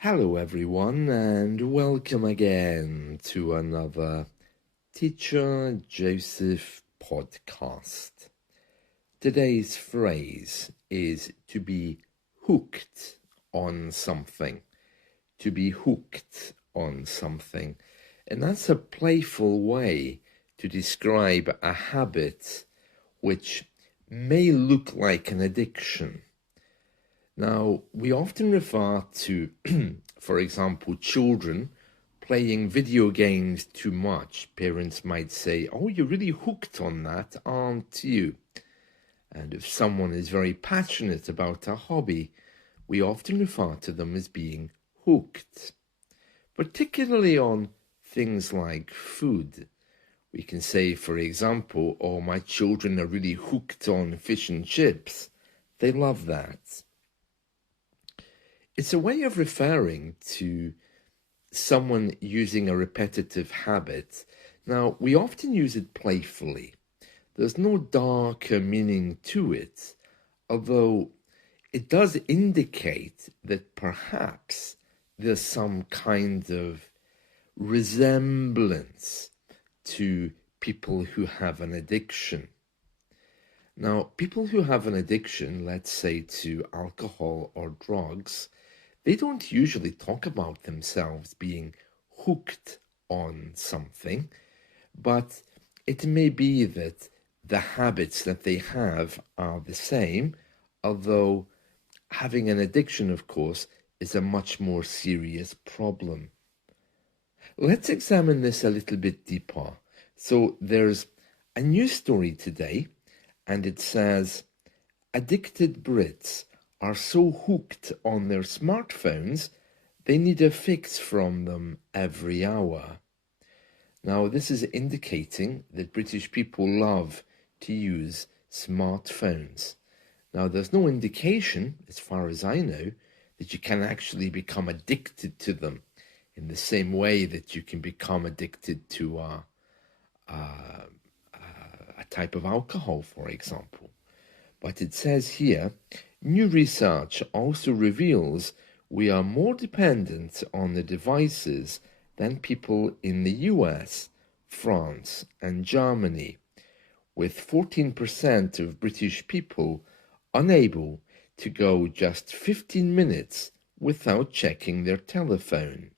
Hello everyone and welcome again to another Teacher Joseph podcast. Today's phrase is to be hooked on something. To be hooked on something. And that's a playful way to describe a habit which may look like an addiction. Now, we often refer to, for example, children playing video games too much. Parents might say, "Oh, you're really hooked on that, aren't you?" And if someone is very passionate about a hobby, we often refer to them as being hooked. Particularly on things like food. We can say, for example, "Oh, my children are really hooked on fish and chips. They love that." It's a way of referring to someone using a repetitive habit. Now, we often use it playfully. There's no darker meaning to it, although it does indicate that perhaps there's some kind of resemblance to people who have an addiction. Now, people who have an addiction, let's say to alcohol or drugs, they don't usually talk about themselves being hooked on something, but it may be that the habits that they have are the same, although having an addiction, of course, is a much more serious problem. Let's examine this a little bit deeper. So there's a news story today, and it says, "Addicted Brits are so hooked on their smartphones, they need a fix from them every hour." Now, this is indicating that British people love to use smartphones. Now, there's no indication, as far as I know, that you can actually become addicted to them in the same way that you can become addicted to a type of alcohol, for example. But it says here, new research also reveals we are more dependent on the devices than people in the US, France, and Germany, with 14% of British people unable to go just 15 minutes without checking their telephone.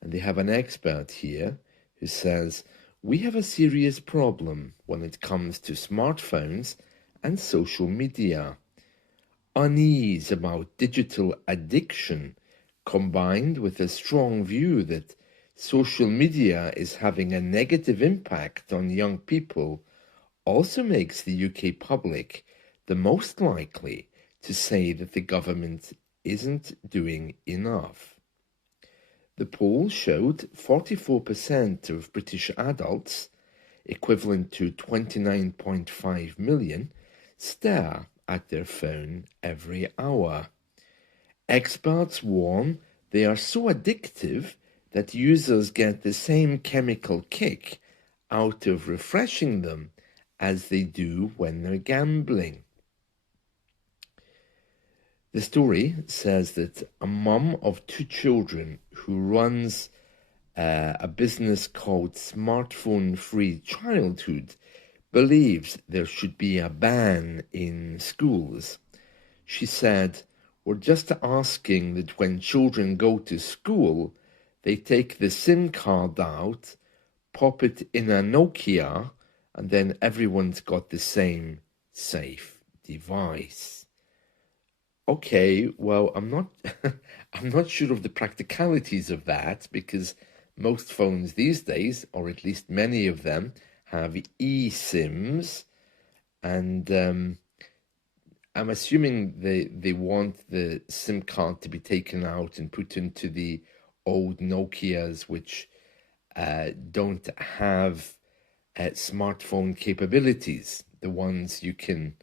And they have an expert here who says, "We have a serious problem when it comes to smartphones and social media. Unease about digital addiction, combined with a strong view that social media is having a negative impact on young people, also makes the UK public the most likely to say that the government isn't doing enough." The poll showed 44% of British adults, equivalent to 29.5 million, stare at their phone every hour. Experts warn they are so addictive that users get the same chemical kick out of refreshing them as they do when they're gambling. The story says that a mum of two children who runs a business called Smartphone Free Childhood believes there should be a ban in schools. She said, "We're just asking that when children go to school, they take the SIM card out, pop it in a Nokia, and then everyone's got the same safe device." Okay, well, I'm not I'm not sure of the practicalities of that, because most phones these days, or at least many of them, have eSIMs, and I'm assuming they want the SIM card to be taken out and put into the old Nokias, which don't have smartphone capabilities, the ones you can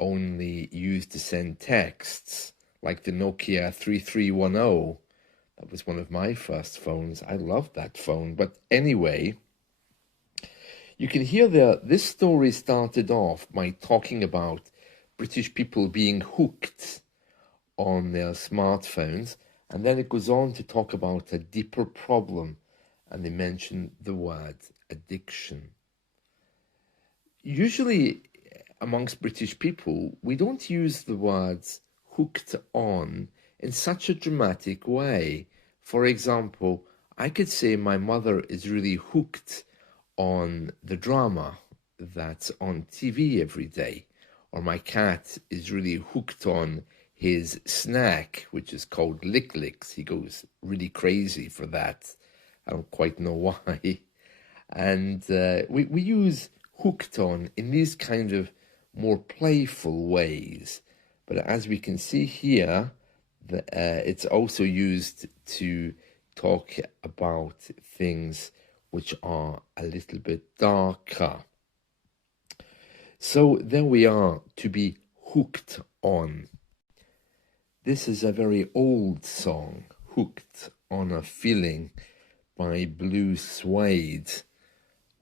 only used to send texts, like the Nokia 3310. That was one of my first phones. I loved that phone. But anyway, you can hear this story started off by talking about British people being hooked on their smartphones. And then it goes on to talk about a deeper problem, and they mention the word addiction. Usually, amongst British people, we don't use the words hooked on in such a dramatic way. For example, I could say my mother is really hooked on the drama that's on TV every day, or my cat is really hooked on his snack, which is called Lick Licks. He goes really crazy for that. I don't quite know why. And we use hooked on in these kind of more playful ways. But as we can see here, it's also used to talk about things which are a little bit darker. So there we are, to be hooked on. This is a very old song, Hooked on a Feeling by Blue Suede.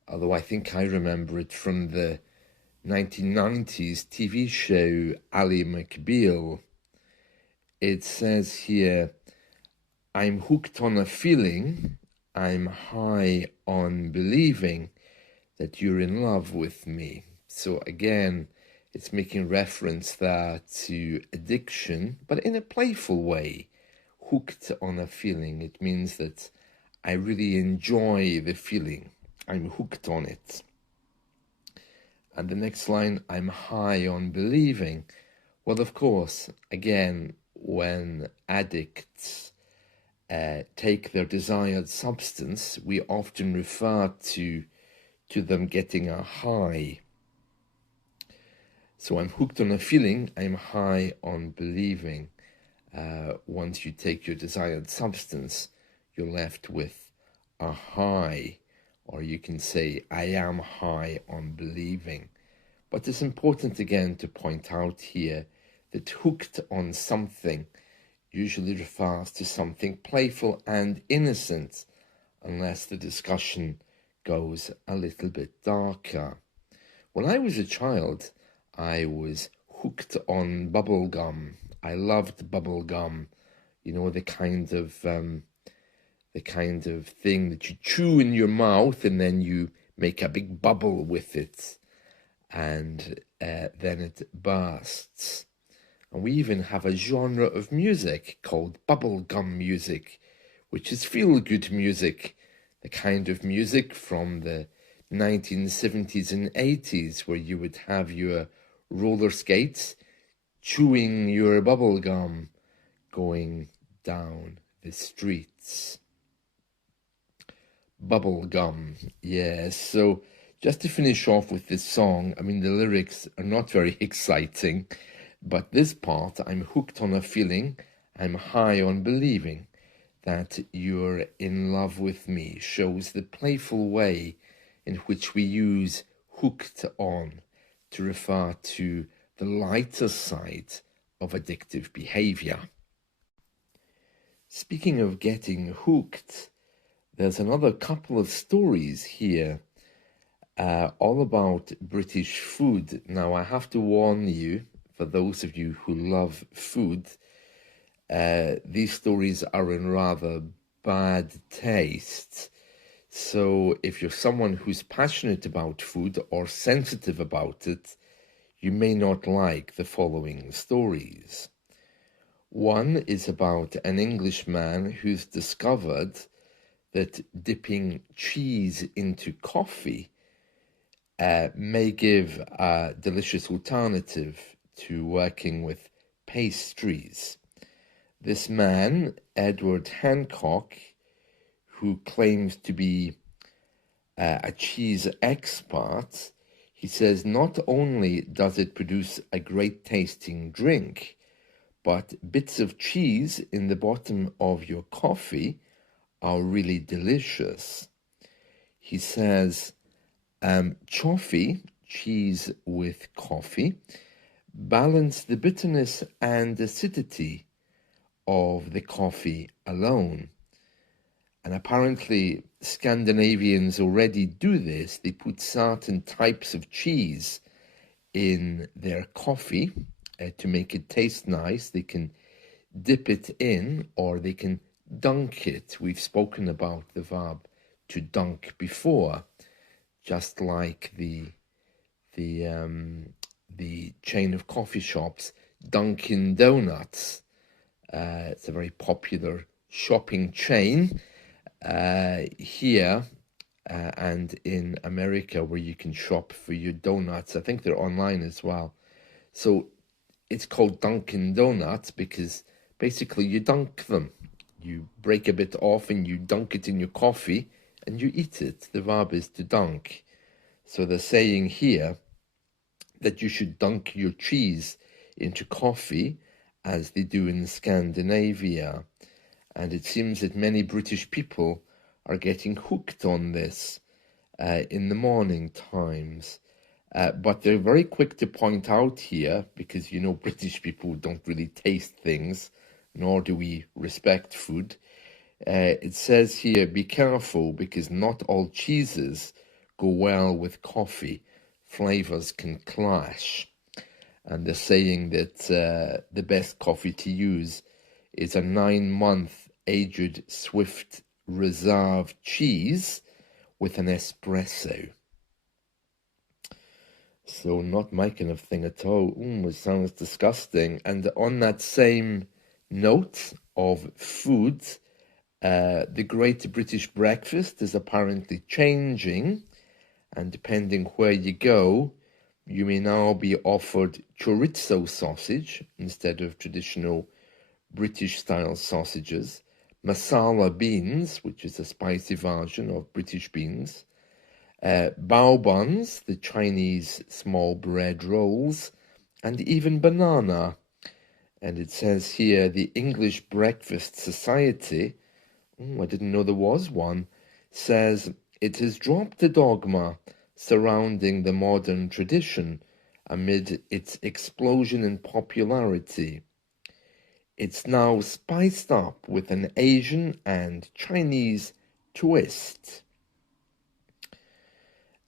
Although I think I remember it from the 1990s TV show Ally McBeal. It says here, I'm hooked on a feeling, I'm high on believing that you're in love with me. So again, it's making reference there to addiction, but in a playful way. Hooked on a feeling, it means that I really enjoy the feeling. I'm hooked on it. And the next line, I'm high on believing. Well, of course, again, when addicts take their desired substance, we often refer to them getting a high. So I'm hooked on a feeling, I'm high on believing. Once you take your desired substance, you're left with a high. Or you can say, I am high on believing. But it's important again to point out here that hooked on something usually refers to something playful and innocent, unless the discussion goes a little bit darker. When I was a child, I was hooked on bubble gum. I loved bubble gum, you know, the kind of thing that you chew in your mouth and then you make a big bubble with it, and then it bursts. And we even have a genre of music called bubblegum music, which is feel-good music, the kind of music from the 1970s and 80s where you would have your roller skates chewing your bubblegum going down the streets. Bubblegum, yes. So just to finish off with this song, I mean, the lyrics are not very exciting, but this part, I'm hooked on a feeling, I'm high on believing that you're in love with me, shows the playful way in which we use hooked on to refer to the lighter side of addictive behavior. Speaking of getting hooked, there's another couple of stories here, all about British food. Now, I have to warn you, for those of you who love food, these stories are in rather bad taste. So if you're someone who's passionate about food or sensitive about it, you may not like the following stories. One is about an Englishman who's discovered that dipping cheese into coffee may give a delicious alternative to working with pastries. This man, Edward Hancock, who claims to be a cheese expert, he says not only does it produce a great tasting drink, but bits of cheese in the bottom of your coffee are really delicious. He says, choffee, cheese with coffee, balance the bitterness and acidity of the coffee alone. And apparently Scandinavians already do this. They put certain types of cheese in their coffee to make it taste nice. They can dip it in, or they can dunk it. We've spoken about the verb to dunk before, just like the chain of coffee shops, Dunkin' Donuts. It's a very popular shopping chain here and in America, where you can shop for your donuts. I think they're online as well. So it's called Dunkin' Donuts because basically you dunk them. You break a bit off and you dunk it in your coffee and you eat it. The verb is to dunk. So they're saying here that you should dunk your cheese into coffee as they do in Scandinavia. And it seems that many British people are getting hooked on this in the morning times. But they're very quick to point out here, because you know British people don't really taste things, nor do we respect food. It says here, be careful, because not all cheeses go well with coffee. Flavors can clash. And they're saying that the best coffee to use is a 9-month aged Swift Reserve cheese with an espresso. So not my kind of thing at all. It sounds disgusting. And on that same note of food, the Great British Breakfast is apparently changing. And depending where you go, you may now be offered chorizo sausage instead of traditional British-style sausages, masala beans, which is a spicy version of British beans, bao buns, the Chinese small bread rolls, and even banana. And it says here, the English Breakfast Society, I didn't know there was one, says it has dropped the dogma surrounding the modern tradition amid its explosion in popularity. It's now spiced up with an Asian and Chinese twist.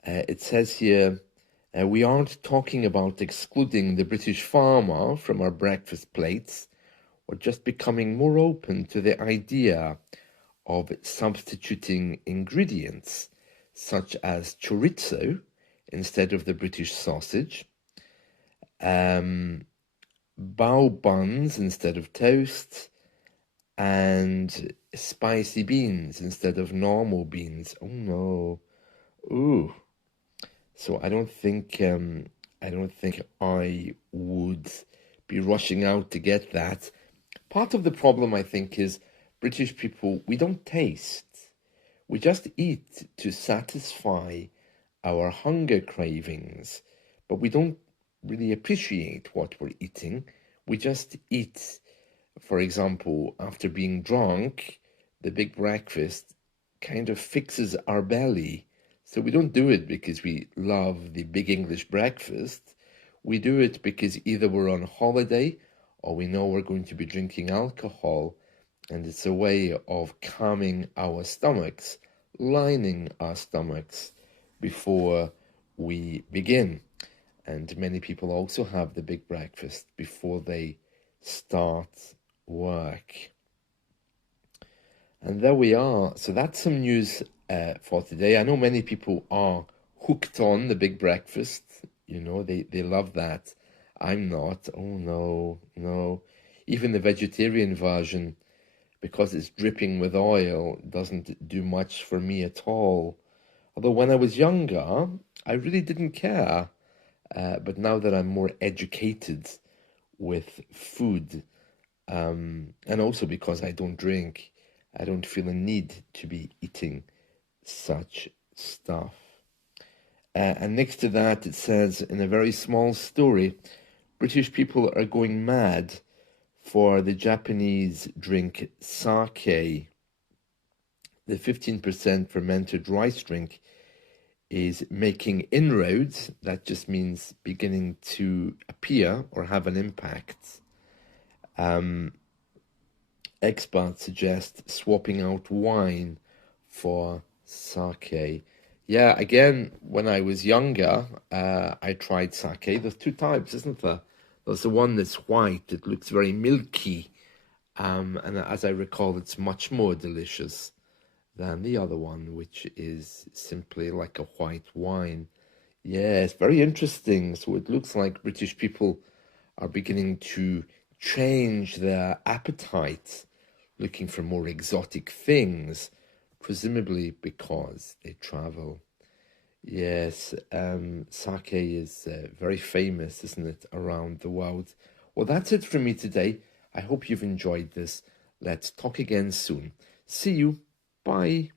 It says here, we aren't talking about excluding the British farmer from our breakfast plates. We're just becoming more open to the idea of substituting ingredients, such as chorizo instead of the British sausage, bao buns instead of toast, and spicy beans instead of normal beans. Oh no. Ooh. So I don't think I would be rushing out to get that. Part of the problem, I think, is British people, we don't taste. We just eat to satisfy our hunger cravings, but we don't really appreciate what we're eating. We just eat. For example, after being drunk, the big breakfast kind of fixes our belly. So we don't do it because we love the big English breakfast. We do it because either we're on holiday or we know we're going to be drinking alcohol, and it's a way of calming our stomachs, lining our stomachs before we begin. And many people also have the big breakfast before they start work. And there we are. So that's some news for today. I know many people are hooked on the big breakfast. You know, they love that. I'm not. Oh, no. Even the vegetarian version, because it's dripping with oil, doesn't do much for me at all. Although when I was younger, I really didn't care. But now that I'm more educated with food, and also because I don't drink, I don't feel a need to be eating such stuff. And next to that, it says, in a very small story, British people are going mad for the Japanese drink sake. The 15% fermented rice drink is making inroads. That just means beginning to appear or have an impact. Experts suggest swapping out wine for sake. Yeah, again, when I was younger, I tried sake. There's two types, isn't there? There's the one that's white, it looks very milky, And as I recall, it's much more delicious than the other one, which is simply like a white wine. Yes, very interesting. So it looks like British people are beginning to change their appetites, looking for more exotic things, presumably because they travel. Yes, sake is very famous, isn't it, around the world? Well, that's it from me today. I hope you've enjoyed this. Let's talk again soon. See you. Bye.